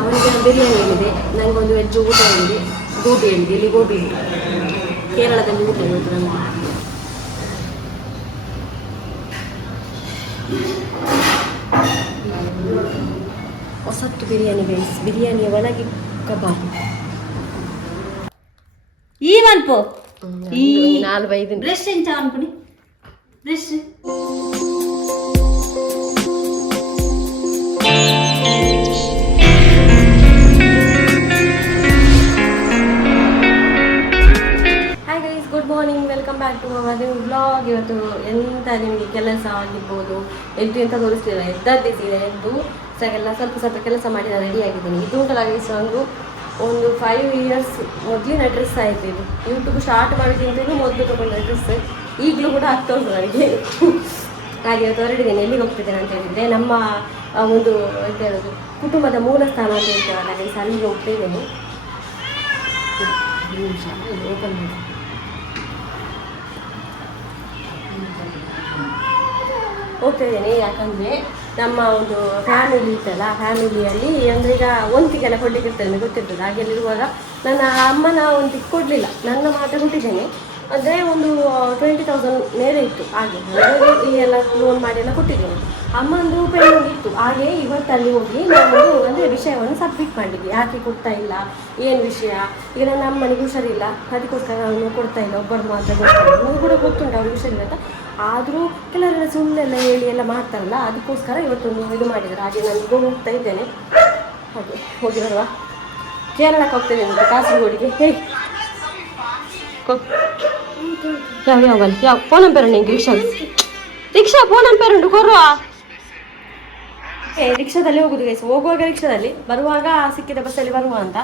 ಅವನಿಗೆ ಬಿರಿಯಾನಿ ಹೇಳಿದೆ, ನನಗೊಂದು ವೆಜ್ ಊಟ ಹೇಳಿದೆ, ಗೋಬಿ ಹೇಳಿದೆ. ಇಲ್ಲಿ ಗೋಬಿ ಉಂಟು, ಕೇರಳದಲ್ಲಿ ಊಟ ಇವತ್ತು ನಮಗೆ. ಹೊಸತ್ತು ಬಿರಿಯಾನಿ ಗೈಸ್, ಬಿರಿಯಾನಿಯ ಒಳಗೆ ಕಬಾಬ್. ಈ ಮನ್ಪು ಈ 4-5 ಬ್ರಷ್ ಎಂಚ ಅನ್ಕೊನಿ brush. Good morning, welcome back to our vlog. ಇವತ್ತು ಎಂತ ನಿಮಗೆ ಕೆಲಸ ಆಗಿರ್ಬೋದು, ಎಂತ ತೋರಿಸ್ತಿಲ್ಲ. ಎದ್ದದ್ದಿದ್ದೀರ ಎದ್ದು ಎಲ್ಲ ಸ್ವಲ್ಪ ಕೆಲಸ ಮಾಡಿ ನಾನು ರೆಡಿ ಆಗಿದ್ದೀನಿ. ಇದು ಉಂಟಲ್ಲ ಒಂದು 5 years ಮೊದಲಿನ ಡ್ರೆಸ್ ಆಯಿತು. ಇದು ಯೂಟ್ಯೂಬ್ ಸ್ಟಾರ್ಟ್ ಮಾಡೋಕ್ಕಿಂತಲೂ ಮೊದಲು ತೊಗೊಂಡ ಡ್ರೆಸ್ ಈಗಲೂ ಕೂಡ ಆಗ್ತಾ ಉಂಟು ನನಗೆ. ಹಾಗೆ ಇವತ್ತು ಹೊರಡಿದ್ದೇನೆ. ಎಲ್ಲಿಗೆ ಹೋಗ್ತಿದ್ದೇನೆ ಅಂತ ಹೇಳಿದರೆ, ನಮ್ಮ ಒಂದು ಎಂತ ಹೇಳೋದು, ಕುಟುಂಬದ ಮೂಲ ಸ್ಥಾನ ಅಂತ ಹೇಳ್ತೇವಲ್ಲ ಗೈಸ್, ಅಲ್ಲಿಗೆ ಹೋಗ್ತಾ ಇದ್ದೇನೆ. ಓಪನ್ ಮಾಡಿ ಹೋಗ್ತಾ ಇದ್ದೇನೆ. ಯಾಕಂದರೆ ನಮ್ಮ ಒಂದು ಫ್ಯಾಮಿಲಿ ಇತ್ತಲ್ಲ, ಫ್ಯಾಮಿಲಿಯಲ್ಲಿ ಅಂದರೆ ಈಗ ಒಂತಿಗೆಲ್ಲ ಕೊಡಲಿಕ್ಕೆ ಇರ್ತದೆ, ಗೊತ್ತಿರ್ತದೆ. ಹಾಗೆಲ್ಲಿರುವಾಗ ನನ್ನ ಅಮ್ಮನ ಒಂತಿಗೆ ಕೊಡಲಿಲ್ಲ, ನನ್ನ ಮಾತ್ರ ಕೊಟ್ಟಿದ್ದೇನೆ. ಅಂದರೆ ಒಂದು 20,000 ಮೇಲೆ ಇತ್ತು. ಹಾಗೆ ಇಲ್ಲಿ ಎಲ್ಲ ಲೋನ್ ಮಾಡಿ ಎಲ್ಲ ಕೊಟ್ಟಿದ್ದೇನೆ. ಅಮ್ಮಂದು ಪೆಂಡಿಂಗ್ ಇತ್ತು. ಹಾಗೆ ಇವತ್ತಲ್ಲಿ ಹೋಗಿ ನಾವು ಅಂದರೆ ವಿಷಯವನ್ನು ಸಬ್ಮಿಟ್ ಮಾಡಿದ್ವಿ. ಯಾಕೆ ಕೊಡ್ತಾ ಇಲ್ಲ, ಏನು ವಿಷಯ. ಈಗ ನನ್ನ ಅಮ್ಮನಿಗೆ ಹುಷಾರಿಲ್ಲ, ಅದಕ್ಕೋಸ್ಕರ ನಾನು ಕೊಡ್ತಾ ಇಲ್ಲ, ಒಬ್ಬರು ಮಾತ್ರ ಕೊಡ್ತಾರೆ. ನನಗೂ ಕೂಡ ಗೊತ್ತುಂಟು ಅವ್ರಿಗೆ ಹುಷಾರಿಲ್ಲ ಅಂತ. ಆದರೂ ಕೆಲವರೆಲ್ಲ ಸುಳ್ಳೆಲ್ಲ ಹೇಳಿ ಎಲ್ಲ ಮಾಡ್ತಾರಲ್ಲ, ಅದಕ್ಕೋಸ್ಕರ ಇವತ್ತೊಂದು ಇದು ಮಾಡಿದ್ದಾರೆ. ಹಾಗೆ ನಾನು ಹೋಗ್ತಾ ಇದ್ದೇನೆ. ಹಾಗೆ ಹೋಗಿ ಬರುವ. ಕೇರಳಕ್ಕೆ ಹೋಗ್ತಾ ಇದ್ದೇನೆ, ಕಾಸರಗೋಡಿಗೆ. ಹೇಗೆ ಯಾವ ಫೋನ್ ನಂಬರ್ ನಿಂಗೆ? ರಿಕ್ಷಾ ಫೋನ್ ನಂಬರ್ ಉಂಟು, ಕೊರುವ. ರಿಕ್ಷಾದಲ್ಲಿ ಹೋಗುದು ಗೈಸ್, ಹೋಗುವಾಗ ರಿಕ್ಷಾದಲ್ಲಿ, ಬರುವಾಗ ಸಿಕ್ಕಿದ ಬಸ್ಸಲ್ಲಿ ಬರುವ ಅಂತ.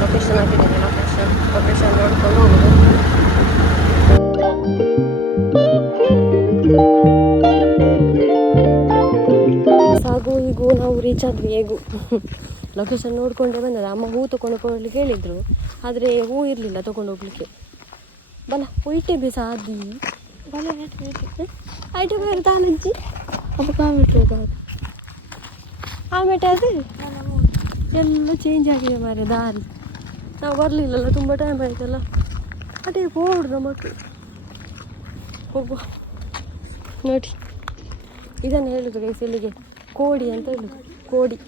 ಲೊಕೇಶನ್ ಹಾಕಿದ್ದೇನೆ, ಲೊಕೇಶನ್ ನೋಡ್ಕೊಂಡು ಹೋಗುದು. ಸಾಗು ಹೀಗೂ ನಾವು ರೀಚ್ ಆದ್ವಿ. ಹೇಗೂ ಲೊಕೇಶನ್ ನೋಡಿಕೊಂಡೇ ಬಂದದ. ಅಮ್ಮ ಹೂ ತೊಗೊಂಡು ಹೋಗ್ಲಿಕ್ಕೆ ಹೇಳಿದ್ರು, ಆದರೆ ಹೂ ಇರಲಿಲ್ಲ ತೊಗೊಂಡು ಹೋಗ್ಲಿಕ್ಕೆ. ಬಲ ಒಯ್ಟೆ ಬೇಸ ಆದಿ ಬಲ ಐಟೆ ಬೇರೆ ತಾನಜ್ಜಿ ಅಪ್ಪ ಕಾಮೆಂಟ್ ಹೋಗೋದು ಆಮೇಲೆ ಅದು ಎಲ್ಲ ಚೇಂಜ್ ಆಗಿದೆ ಮಾರೆ ದಾರಿ. ನಾವು ಬರಲಿಲ್ಲಲ್ಲ, ತುಂಬ ಟೈಮ್ ಆಯ್ತಲ್ಲ. ಅದೇ ಹೋಗುದು ನಮ್ಮಕ್ಕೆ ಹೋಗುವ. ನೋಡಿ, ಇದನ್ನು ಹೇಳುದು ಗೈಸ್, ಇಲ್ಲಿಗೆ ಕೋಡಿ ಅಂತ ಹೇಳುದು, ಕೋಡಿ.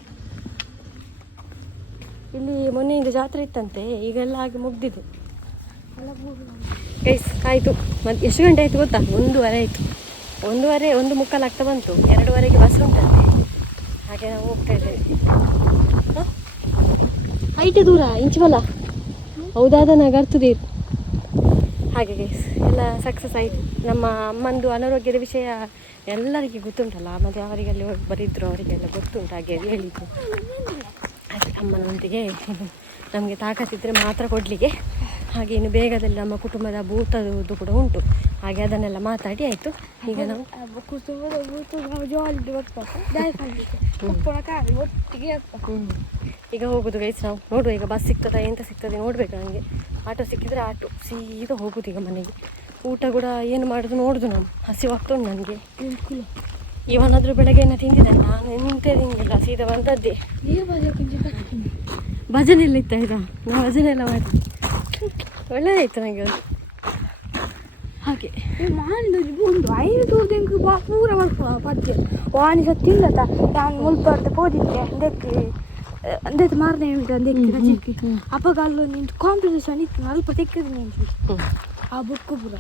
ಇಲ್ಲಿ ಮೊನ್ನೆಯಿಂದ ಜಾತ್ರೆ ಇತ್ತಂತೆ, ಈಗೆಲ್ಲ ಹಾಗೆ ಮುಗ್ದಿದೆ ಗೈಸ್. ಆಯಿತು, ಮತ್ತು ಎಷ್ಟು ಗಂಟೆ ಆಯಿತು ಗೊತ್ತಾ? 1:30 ಆಯಿತು. 1:30 ಆಗ್ತಾ ಬಂತು. 2:15ಗೆ ಬಸ್ ಉಂಟಂತೆ. ಹಾಗೆ ನಾವು ಹೋಗ್ತಾ ಇದ್ದೇವೆ. ಐಟೆ ದೂರ ಇಂಚವಲ್ಲ, ಹೌದಾದ ನಗರ್ತದೆ. ಹಾಗೆ ಗೈಸ್ ಎಲ್ಲ ಸಕ್ಸಸ್ ಆಯಿತು. ನಮ್ಮ ಅಮ್ಮಂದು ಅನಾರೋಗ್ಯದ ವಿಷಯ ಎಲ್ಲರಿಗೆ ಗೊತ್ತುಂಟಲ್ಲ, ಮತ್ತು ಅವರಿಗೆಲ್ಲ ಬರಿದ್ರು, ಅವರಿಗೆಲ್ಲ ಗೊತ್ತುಂಟು. ಹಾಗೆ ಹೇಳಿದ್ದು ಹಾಗೆ ಅಮ್ಮನೊಂದಿಗೆ ನಮಗೆ ತಾಕತ್ತಿದ್ದರೆ ಮಾತ್ರ ಕೊಡಲಿಕ್ಕೆ. ಹಾಗೆ ಇನ್ನು ಬೇಗದಲ್ಲಿ ನಮ್ಮ ಕುಟುಂಬದ ಭೂತದ್ದು ಕೂಡ ಉಂಟು. ಹಾಗೆ ಅದನ್ನೆಲ್ಲ ಮಾತಾಡಿ ಆಯಿತು. ಈಗ ನಾವು ಈಗ ಹೋಗೋದು ಗೈಸ್. ನಾವು ನೋಡುವ ಈಗ ಬಸ್ ಸಿಗ್ತದಾ ಎಂತ ಸಿಗ್ತದೆ ನೋಡಬೇಕು. ನನಗೆ ಆಟೋ ಸಿಕ್ಕಿದರೆ ಆಟೋ ಸೀದಾ ಹೋಗೋದು ಈಗ ಮನೆಗೆ. ಊಟ ಕೂಡ ಏನು ಮಾಡೋದು ನೋಡೋದು. ನಾವು ಹಸಿವಾಗ್ತುಂಟು ನನಗೆ. ಇವನಾದರೂ ಬೆಳಗ್ಗೆ ಏನೋ ತಿಂದಿದ್ದಾನೆ, ನಾನು ಎಂತೇ ತಿಂದಿಲ್ಲ, ಸೀದಾ ಬಂದದ್ದೇ. ಭಜನೆ ಎಲ್ಲ ಇತ್ತ ಈಗ, ನಾವು ಭಜನೆ ಎಲ್ಲ ಮಾಡಿ ಒಳ್ಳೆದಾಯ್ತು ನನಗೆ ಅದು. ಹಾಗೆ ಒಂದು 5 ಪೂರ ಬರ್ಕೊ ಪದ್ಯ ವಾಣಿ ಸತ್ತಿಲ್ಲತ ನಾನು ಮುಲ್ಪರ್ದು ಪೋದಿದ್ದೆ ಅದಕ್ಕೆ ಅಂದಕ್ಕೆ ಮಾರನೇ ಉಂಟು ಅದಕ್ಕೆ ಅಪ್ಪಾಗ ಅಲ್ಲೂ ನಿಂತು ಕಾಂಪಿಟೇಷನ್ ಇತ್ತು, ಅಲ್ಪ ತೆಕ್ಕದು ನಿಂತು ಆ ಬುಕ್ಕು ಪೂರ.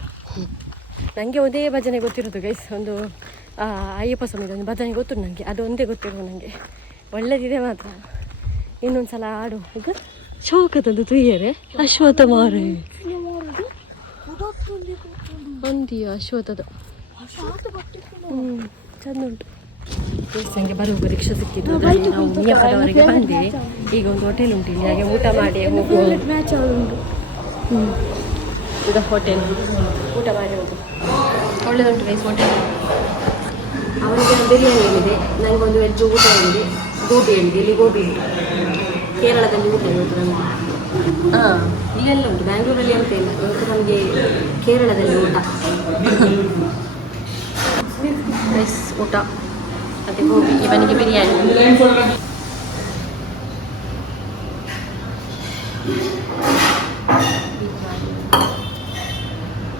ನನಗೆ ಒಂದೇ ಭಜನೆ ಗೊತ್ತಿರೋದು ಗೈಸ್, ಒಂದು ಅಯ್ಯಪ್ಪ ಸ್ವಾಮಿದು ಒಂದು ಭಜನೆ ಗೊತ್ತು ನನಗೆ, ಅದು ಒಂದೇ ಗೊತ್ತಿರೋದು ನನಗೆ. ಒಳ್ಳೆದಿದೆ ಮಾತ್ರ. ಇನ್ನೊಂದು ಸಲ ಆಡು. ಈಗ ಶೋಕದಂದು ತುಯ್ಯರೆ ಅಶ್ವಥ ಮಾರೆ ಒಂದಿಯ ಅಶ್ವಥದ ಚಂದ ಉಂಟು. ದೇವಸ್ಥಾನಕ್ಕೆ ಬರುವಾಗ ರಿಕ್ಷಾ ಸಿಕ್ಕಿದ್ದು, ಅದರಲ್ಲಿ ನಾವು ನಿಯಪದವರೆಗೆ ಬಂದ್ವಿ. ಈಗ ಒಂದು ಹೋಟೆಲ್ ಉಂಟು ಇಲ್ಲಿ, ಹಾಗೆ ಊಟ ಮಾಡಿ ಹೋಗುವ. ಇದು ಹೋಟೆಲ್, ಊಟ ಮಾಡಿ ಹೋಗು. ಒಳ್ಳೆದುಂಟು ಗೈಸ್ ಹೋಟೆಲ್. ಅವನಿಗೆ ಬಿರಿಯಾನಿ ಹೇಳಿದೆ, ನನಗೊಂದು ವೆಜ್ ಊಟ ಹೇಳಿದೆ, ಗೋಬಿ ಹೇಳಿದೆ. ಇಲ್ಲಿ ಗೋಬಿ ಉಂಟು, ಕೇರಳದಲ್ಲಿ ಊಟ ಇವತ್ತು ನಮಗೆ. ಹಾಂ ಇಲ್ಲೆಲ್ಲ ಉಂಟು, ಬ್ಯಾಂಗ್ಳೂರಲ್ಲಿ ಅಂತ ಇಲ್ಲ. ಇವತ್ತು ನಮಗೆ ಕೇರಳದಲ್ಲಿ ಊಟ. ರೈಸ್ ಊಟ ಮತ್ತು ಗೋಬಿ, ಇವನಿಗೆ ಬಿರಿಯಾನಿ.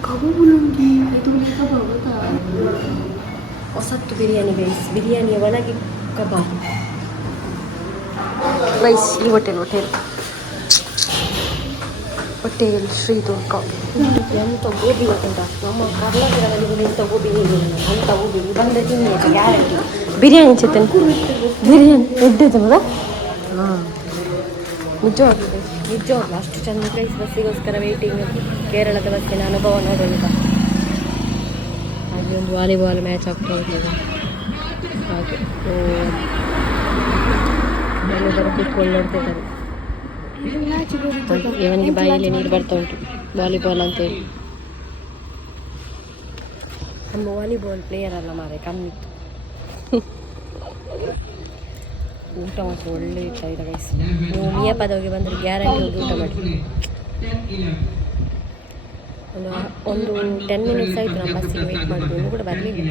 ಕಬಾಬುಲುಂಗಿ ಇದು ಕಬಾಬ್ ಗೊತ್ತಾ? ಹೊಸತ್ತು ಬಿರಿಯಾನಿ ರೈಸ್, ಬಿರಿಯಾನಿಯ ಒಳಗೆ ಕಬಾಬ್ ರೈಸ್. ಈ ಹೋಟೆಲ್ ಶ್ರೀ ದುರ್ಗ. ಎಂಥ ಗೋಬಿ ಗೊತ್ತುಂಟ, ನಮ್ಮ ಕರ್ನಾಟಕದಲ್ಲಿ ಕೂಡ ಎಂಥ ಗೋಬಿ ನೀಡಿಲ್ಲ. ಅಂಥ ಗೋಬಿ ಬಂದ ತಿನ್ನಿ ಗ್ಯಾರಂಟಿ. ಬಿರಿಯಾನಿ ಚಿಕನ್ ಬಿರಿಯಾನಿ ಎದ್ದಿತ್ತು ನೋಡ. ಹಾಂ ನಿಜವಾಗ್ಲು ಅಷ್ಟು ಚೆಂದ ಪ್ರೈಸ್. ಬಸ್ಸಿಗೋಸ್ಕರ ವೆಯ್ಟಿಂಗ್, ಕೇರಳದ ಬಸ್ಸಿನ ಅನುಭವ ನೋಡೋಣ. ಹಾಗೆ ಒಂದು ವಾಲಿಬಾಲ್ ಮ್ಯಾಚ್ ಆಗ್ತಾ ಇರ್ತದೆ. ಹಾಗೆ ಎಲ್ಲರೂ ಕೂತ್ಕೊಂಡು ನೋಡ್ತಿದ್ದಾರೆ. ಇವನಿಗೆ ಬಾಯಲ್ಲಿ ನೀರು ಬರ್ತಾ ಉಂಟು, ವಾಲಿಬಾಲ್ ಅಂತೇಳಿ. ನಮ್ಮ ವಾಲಿಬಾಲ್ ಪ್ಲೇಯರ್ ಅಲ್ಲ ಮಾರೆ, ಕಮ್ಮಿತ್ತು. ಊಟ ಮಾತ್ರ ಒಳ್ಳೆ ಇರ್ತಾ ಇದೆ ಗೈಸ್. ನೀವು ಮಿಯಾಪದವಿಗೆ ಬಂದರೆ ಗ್ಯಾರಂಟಿ ಹೋಗಿ ಊಟ ಮಾಡಿ. ಒಂದು 10 ಮಿನಿಟ್ಸ್ ಆಯಿತು ನಮ್ಮ ಬಸ್ಸಿಗೆ ವೆಯ್ಟ್ ಮಾಡೋದು, ಇನ್ನೂ ಕೂಡ ಬರಲಿಲ್ಲ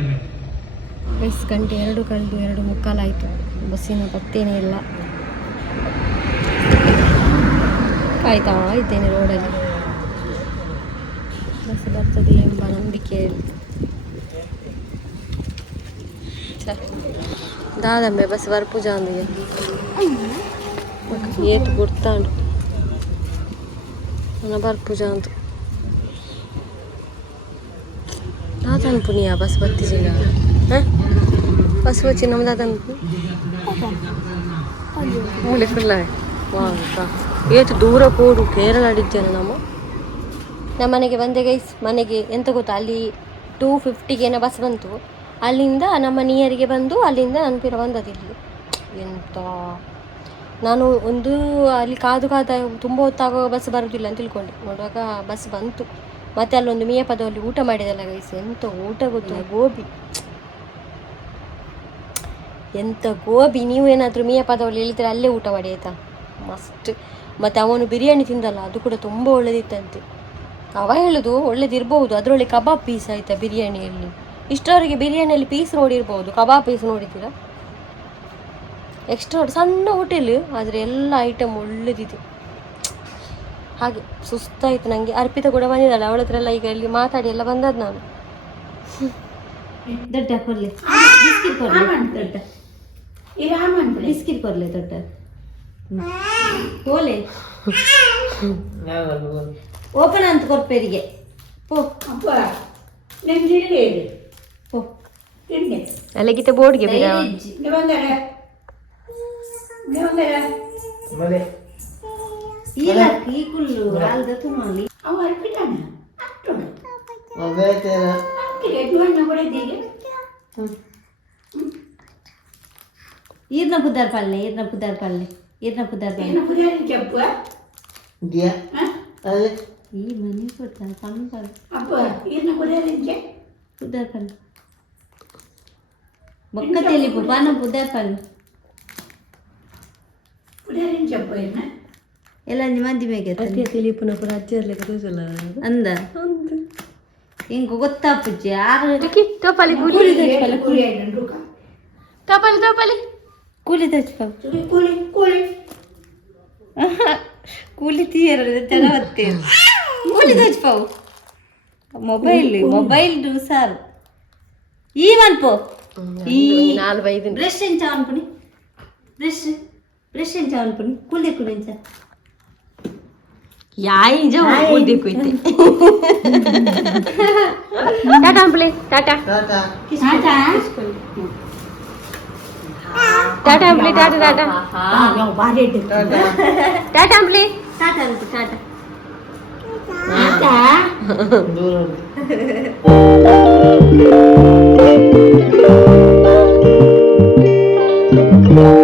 ಗೈಸ್. ಗಂಟೆ 2 ಕಳೆದು 2:15 ಆಯಿತು, ಬಸ್ಸಿನ ಪತ್ತೇನೇ ಇಲ್ಲ. ಕಾಯ್ತಾ ಇದ್ದೇನೆ ರೋಡಲ್ಲಿ, ಬಸ್ ಬರ್ತದೆ ಎಂಬ ನಂಬಿಕೆಯಲ್ಲಿ. ದಾದಂಬೆ ಬಸ್ ಬರ್ಪುಜ ಅಂದಿಗೆ ಏತು ಗುರ್ತಾಂಡು ನನ್ನ ಬರ್ಪುಜ ಅಂತ ದಾದನ್ಪುನಿಯ ಬಸ್ ಬತ್ತಿಜೀಗ. ಬಸ್ వచ్చి ನಮ್ಮ ದಾದನ್ಪು ಮೂಲೆ ಫುಲ್ಲ ಏತು ದೂರ ಕೂಡು ಕೇರಳ ಅಡಿದ್ದೇನೆ ನಮ್ಮ ಮನೆಗೆ ಬಂದೆ ಗೈಸ್. ಮನೆಗೆ ಎಂತ ಗೊತ್ತಾ, ಅಲ್ಲಿ 2:50 ಬಸ್ ಬಂತು. ಅಲ್ಲಿಂದ ನಮ್ಮ ನಿಯರಿಗೆ ಬಂದು ಅಲ್ಲಿಂದ ನನಪಿರ ಬಂದದಿಲ್ಲಿ. ಎಂತ ನಾನು ಅಲ್ಲಿ ಕಾದು ತುಂಬ ಹೊತ್ತಾಗುವಾಗ ಬಸ್ ಬರೋದಿಲ್ಲ ಅಂತ ತಿಳ್ಕೊಂಡೆ. ನೋಡುವಾಗ ಬಸ್ ಬಂತು. ಮತ್ತು ಅಲ್ಲೊಂದು ಮಿಯಾಪದವಲ್ಲಿ ಊಟ ಮಾಡಿದಲ್ಲ ಗೈಸ್, ಎಂಥ ಊಟ ಗೊತ್ತು, ಗೋಬಿ. ಎಂಥ ಗೋಬಿ. ನೀವೇನಾದರೂ ಮಿಯಾಪದವಲ್ಲಿ ಹೇಳ್ತೀರ ಅಲ್ಲೇ ಊಟ ಮಾಡಿ ಆಯಿತಾ, ಮಸ್ತ್. ಮತ್ತು ಅವನು ಬಿರಿಯಾನಿ ತಿಂದಲ್ಲ, ಅದು ಕೂಡ ತುಂಬ ಒಳ್ಳೆದಿತ್ತಂತೆ. ಅವ ಹೇಳೋದು ಒಳ್ಳೇದಿರ್ಬೋದು, ಅದರೊಳಗೆ ಕಬಾಬ್ ಪೀಸ್ ಆಯಿತಾ ಬಿರಿಯಾನಿಯಲ್ಲಿ. ಇಷ್ಟವರೆಗೆ ಬಿರಿಯಾನಿಯಲ್ಲಿ ಪೀಸ್ ನೋಡಿರ್ಬೋದು, ಕಬಾಬ್ ಪೀಸ್ ನೋಡಿದ್ದೀರಾ? ಎಕ್ಸ್ಟ್ರಾ ಸಣ್ಣ ಹೋಟೆಲ್, ಆದರೆ ಎಲ್ಲ ಐಟಮ್ ಒಳ್ಳೆದಿದೆ. ಹಾಗೆ ಸುಸ್ತಾಯಿತು ನನಗೆ. ಅರ್ಪಿತ ಕೂಡ ಬಂದಿದ್ದಾಳೆ, ಅವಳ ಹತ್ರ ಎಲ್ಲ ಈಗ ಇಲ್ಲಿ ಮಾತಾಡಿ ಎಲ್ಲ ಬಂದದ್ದು ನಾನು. ದೊಡ್ಡ ಕೊರ್ಲೆ ಬಿಸ್ಕಿಟ್ ಕೊರ್ಲೆ, ದೊಡ್ಡ ಬಿಸ್ಕಿಟ್ ಕೊರ್ಲೆ, ದೊಡ್ಡ ಓಲೆ ಓಪನ್ ಅಂತ ಕೊರ್ಪೇರಿಗೆ ಓ ಅಲ್ಲಿಗಿತ್ತೆ ಬೋರ್ಡ್ಗೆ ಈ ಕುಲ್ಲು ಅಲ್ದ ತುಮಾಲಿ ಈರ್ನ ಪುದ್ದಾರ್ ಪಲ್ಲೆ ಈ ಮನೆ ಕೊಡ್ತಾನೆ ಪುದ್ದಾರ್ ಪಲ್ಲೆ ಬೊಕ್ಕ ತೆಲಿಪು ಪಾನ ಪುದ್ದಾರ್ ಪಲ್ಲೆ ಎಲ್ಲ ಮಂದಿ ಮೇಗೆ ತೆಲಿಪುನ ಕೂಡ ಅಜ್ಜಿರ್ಲಿಕ್ಕೆ ತೋರಿಸಲ್ಲ ಅಂದ ಹಿಂಗ ಗೊತ್ತಾಪುಜ್ಜಿ ಟೋಪಲಿ ಕೂಲಿ ಕೂಲಿ ತೀಯರ ಜನ ಬರ್ತೇ ಕೂಲಿ ತೋಚ್ಪಾವು ಮೊಬೈಲ್ ಸಾರು ಈ ಮನ್ಪೋ ಈ 4-5 ಬ್ರಷ್ ಎಂಚ ಅನ್ಪುನಿ ಬ್ರಷ್ ಎಂಚ ಅನ್ಪುನಿ ಕೂಲ್ದೆ ಎಂಚ ಯಾಯಿಂಜ ಕೂಲ್ದೆ ಕುಯ್ತೆ ಟಾಟಾ ಅಂಪ್ಲಿ ಟಾಟಾ ಅಂಪ್ಲಿ ಟಾಟಾ ಅಂಪ್ಲಿ ಟಾಟಾ